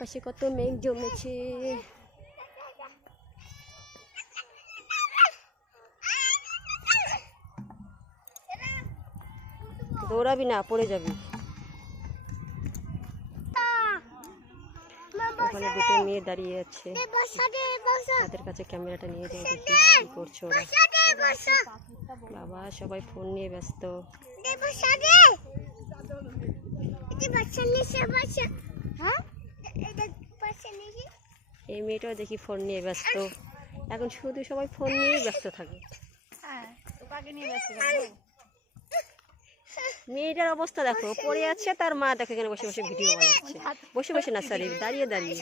আকাশে কত মেঘ জমেছে। দৌড়াবি না, পড়ে যাবি। ওখানে দুটো মেয়ে দাঁড়িয়ে আছে। তাদের কাছে ক্যামেরাটা নিয়ে যাই দেখি কি করছ ওরা। বাবা, সবাই ফোন নিয়ে ব্যস্ত। এই মেয়েটাও দেখি ফোন নিয়ে ব্যস্ত। এখন শুধু সবাই ফোন নিয়েই ব্যস্ত থাকে। মেয়েটার অবস্থা দেখো, পড়ে আছে, তার মা দেখো এখানে বসে বসে ভিডিও বানাচ্ছে। বসে বসে না সরি দাঁড়িয়ে দাঁড়িয়ে।